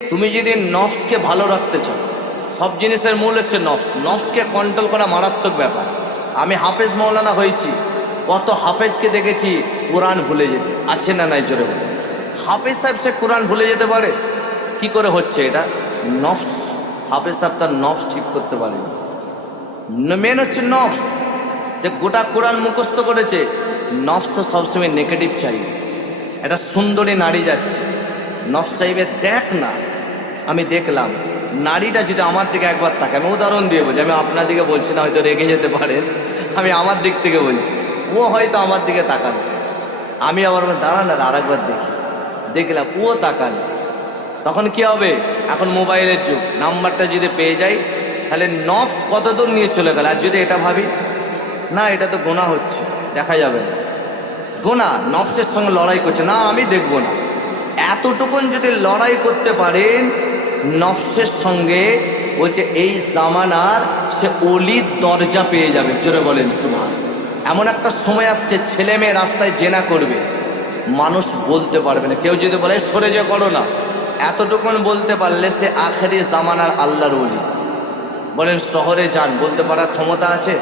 তুমি যদি নফসকে ভালো রাখতে চাও, সব জিনিসের মূল হচ্ছে নফস। নফসকে কন্ট্রোল করা মারাত্মক ব্যাপার। আমি হাফেজ মৌলানা হয়েছি, কত হাফেজকে দেখেছি কোরআন ভুলে যেতে। আছে না নাই? জোরে বলে। হাফেজ সাহেব সে কোরআন ভুলে যেতে পারে? কি করে হচ্ছে এটা? নফস। হাফেজ সাহেব তার নফস ঠিক করতে পারেনি। মেন হচ্ছে নফস। যে গোটা কোরআন মুখস্থ করেছে, নফস তো সবসময় নেগেটিভ চাইবে। একটা সুন্দরী নারী যাচ্ছে, নফস চাইবে দেখ না, আমি দেখলাম নারীটা যদি আমার দিকে একবার থাকে, আমি উদাহরণ দিয়ে বলছি, আমি আপনার দিকে বলছি না, হয়তো রেগে যেতে পারেন, আমি আমার দিক থেকে বলছি। ও হয়তো আমার দিকে তাকালো, আমি আবার দাঁড়ান আর আরেকবার দেখি, দেখলাম ও তাকালো, তখন কি হবে? এখন মোবাইলের যুগ, নাম্বারটা যদি পেয়ে যাই, তাহলে নফস কত দূর নিয়ে চলে গেল। আর যদি এটা ভাবি না, এটা তো গোনা হচ্ছে, দেখা যাবে না, গোনা, নফসের সঙ্গে লড়াই করছে, না আমি দেখব না, এতটুকুন যদি লড়াই করতে পারেন নফসের সঙ্গে, বলছে এই জামানার সে অলির দরজা পেয়ে যাবে। জোরে বলেন সুবহান। এমন একটা সময় আসছে, ছেলে মেয়ে রাস্তায় জেনা করবে, মানুষ বলতে পারবে না। কেউ যদি বলে সরে যে করো না, এতটুকুন বলতে পারলে সে আখেরি জামানার আল্লাহর ওলি। বলেন শহরে যান, বলতে পারার ক্ষমতা আছে?